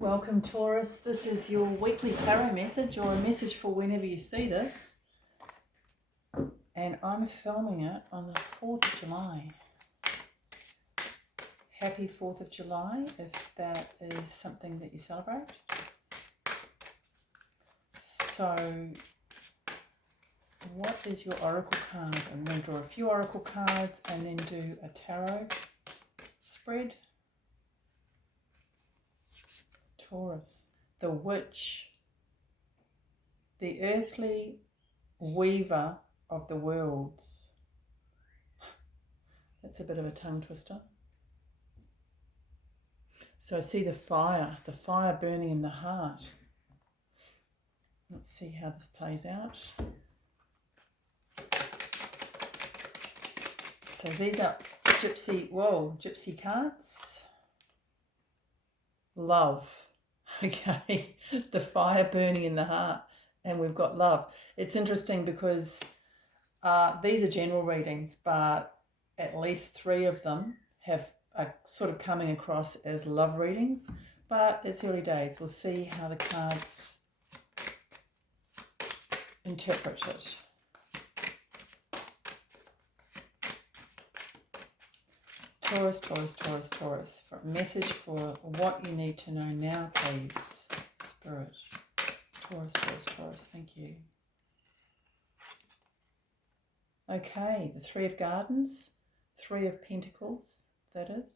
Welcome, Taurus. This is your weekly tarot message, or a message for whenever you see this. And I'm filming it on the 4th of July. Happy 4th of July, if that is something that you celebrate. So, what is your oracle card? I'm going to draw a few oracle cards and then do a tarot spread. Taurus, the witch, the earthly weaver of the worlds. That's a bit of a tongue twister. So I see the fire burning in the heart. Let's see how this plays out. So these are gypsy cards. Love. Okay, the fire burning in the heart, and we've got love. It's interesting because these are general readings, but at least 3 of them are sort of coming across as love readings, but it's early days. We'll see how the cards interpret it. Taurus, for a message for what you need to know now, please. Spirit. Taurus, thank you. Okay, the 3 of Gardens, 3 of Pentacles, that is.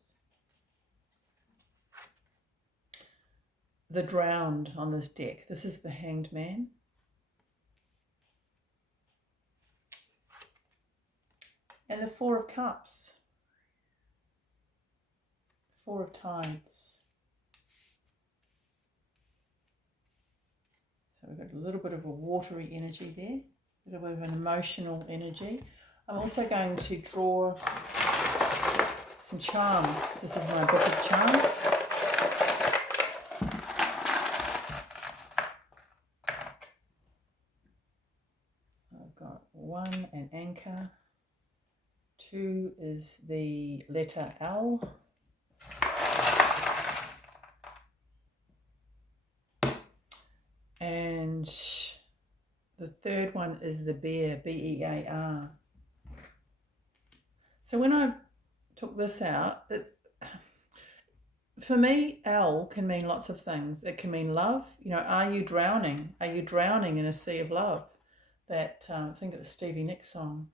The Drowned on this deck. This is the Hanged Man. And the 4 of Cups. 4 of Tides. So we've got a little bit of a watery energy there, a little bit of an emotional energy. I'm also going to draw some charms. This is my book of charms. I've got 1, an anchor. 2 is the letter L. And the 3rd one is the bear, B-E-A-R. So when I took this out, for me, L can mean lots of things. It can mean love. You know, are you drowning? Are you drowning in a sea of love? That, I think it was Stevie Nicks' song,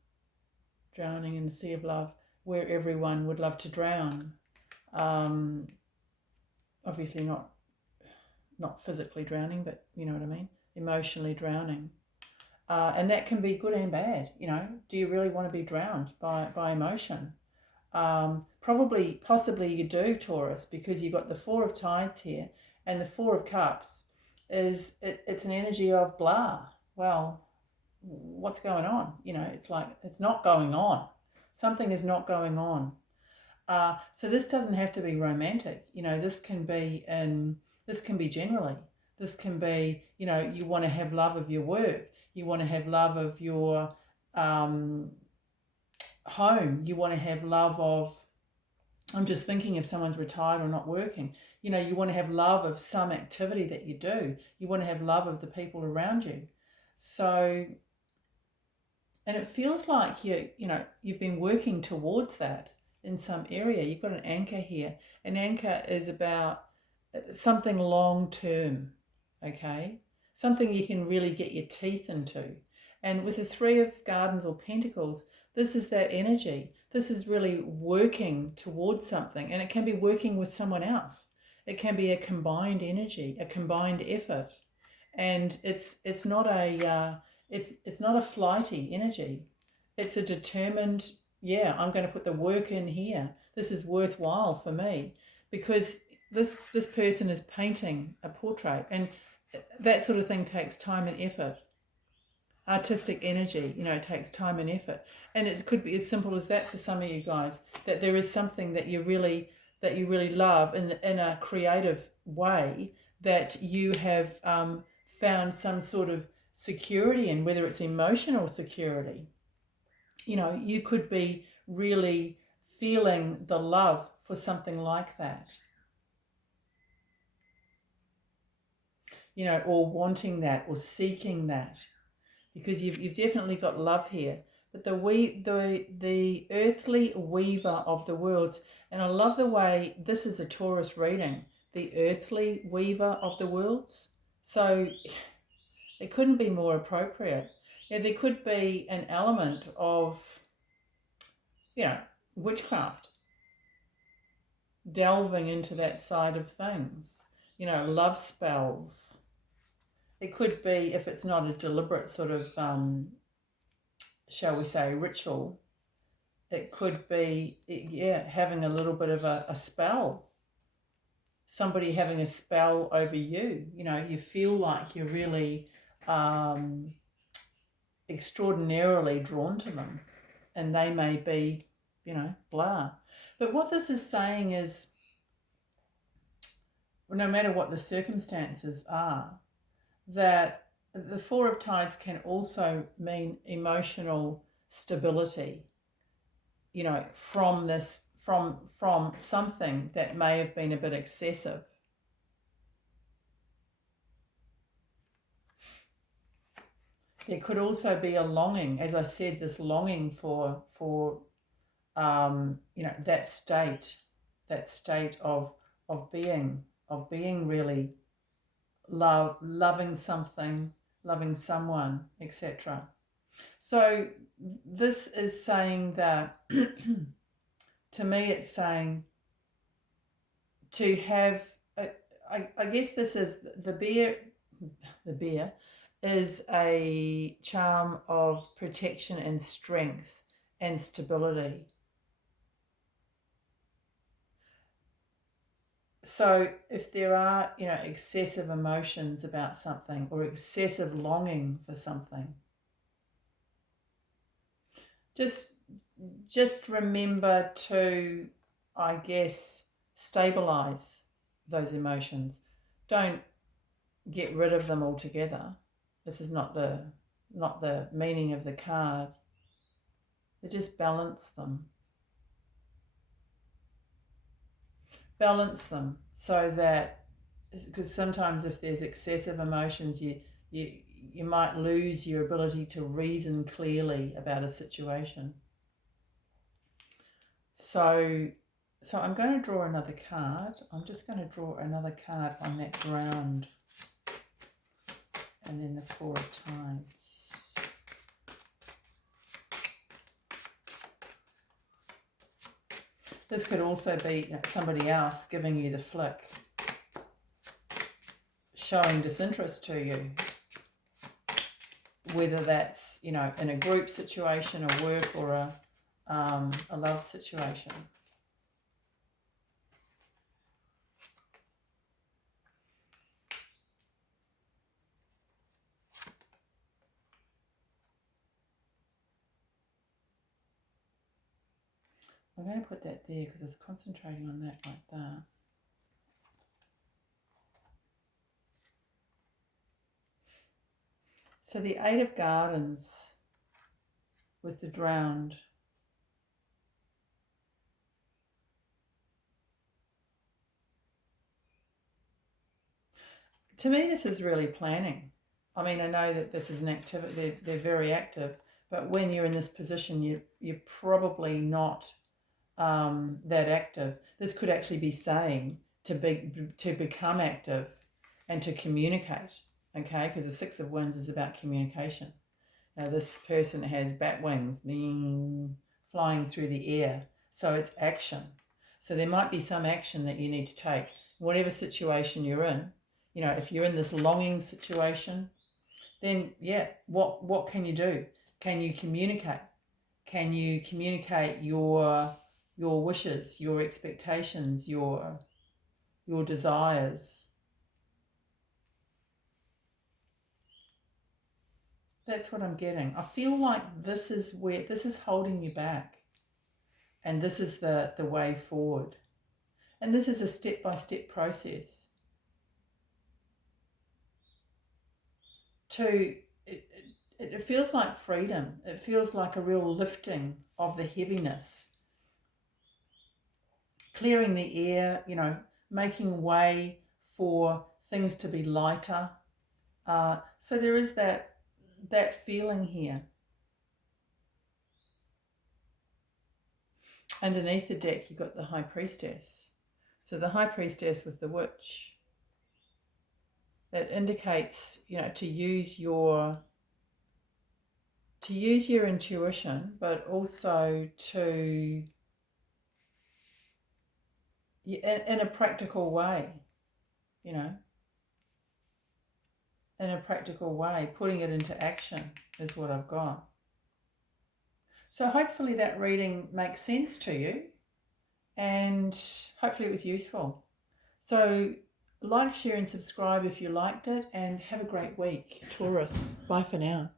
Drowning in a Sea of Love, where everyone would love to drown. Obviously not physically drowning, but you know what I mean, emotionally drowning. And that can be good and bad. You know, do you really want to be drowned by emotion? Possibly you do, Taurus, because you've got the 4 of Tides here, and the 4 of Cups it's an energy of blah. Well, what's going on? You know, it's like it's not going on. Something is not going on. So this doesn't have to be romantic. You know, this can be generally. This can be, you know, you want to have love of your work. You want to have love of your home. You want to have love of, I'm just thinking if someone's retired or not working. You know, you want to have love of some activity that you do. You want to have love of the people around you. So, and it feels like you've been working towards that in some area. You've got an anchor here. An anchor is about something long term, okay? Something you can really get your teeth into. And with the 3 of Gardens or Pentacles, this is that energy. This is really working towards something, and it can be working with someone else. It can be a combined energy, a combined effort, and it's not a flighty energy. It's a determined, I'm going to put the work in here. This is worthwhile for me, because this person is painting a portrait, and that sort of thing takes time and effort. Artistic energy, you know, takes time and effort. And it could be as simple as that for some of you guys, that there is something that you really love in a creative way, that you have found some sort of security in, whether it's emotional security. You know, you could be really feeling the love for something like that. or wanting that or seeking that, because you've definitely got love here. But the earthly weaver of the worlds, and I love the way this is a Taurus reading, the earthly weaver of the worlds. So it couldn't be more appropriate. There could be an element of, witchcraft, delving into that side of things, love spells. It could be, if it's not a deliberate sort of, shall we say, ritual, it could be, having a little bit of a spell. Somebody having a spell over you. You feel like you're really extraordinarily drawn to them, and they may be, blah. But what this is saying is, no matter what the circumstances are, that the Four of Tides can also mean emotional stability, from something that may have been a bit excessive. There could also be a longing, as I said, this longing for that state of being really loving something, loving someone, etc. So this is saying that, to me, it's saying to have, I guess this is the bear. The bear is a charm of protection and strength and stability. So if there are, excessive emotions about something or excessive longing for something, just remember to, I guess, stabilize those emotions. Don't get rid of them altogether. This is not the meaning of the card. But just balance them. Balance them so that, because sometimes if there's excessive emotions, you might lose your ability to reason clearly about a situation. So I'm going to draw another card. I'm just going to draw another card on that ground, and then the Four of Tides. This could also be somebody else giving you the flick, showing disinterest to you, whether that's, in a group situation, a work, or a love situation. I'm going to put that there because it's concentrating on that like that. So the Eight of Gardens with the Drowned. To me, this is really planning. I mean, I know that this is an activity, they're very active, but when you're in this position, you're probably not that active. This could actually be saying to become active and to communicate, okay? Because the Six of Wands is about communication. Now, this person has bat wings flying through the air, so it's action. So there might be some action that you need to take, whatever situation you're in. If you're in this longing situation, then what can you do? Can you communicate? Can you communicate your wishes, your expectations, your desires? That's what I'm getting. I feel like this is holding you back, and this is the way forward. And this is a step-by-step process. It feels like freedom. It feels like a real lifting of the heaviness, clearing the air, making way for things to be lighter, So there is that feeling here. Underneath the deck, you've got the High Priestess. So the High Priestess with the Witch. That indicates, to use your intuition, but also to, in a practical way, in a practical way, putting it into action is what I've got. So hopefully that reading makes sense to you, and hopefully it was useful. So like, share and subscribe if you liked it, and have a great week, Taurus. Bye for now.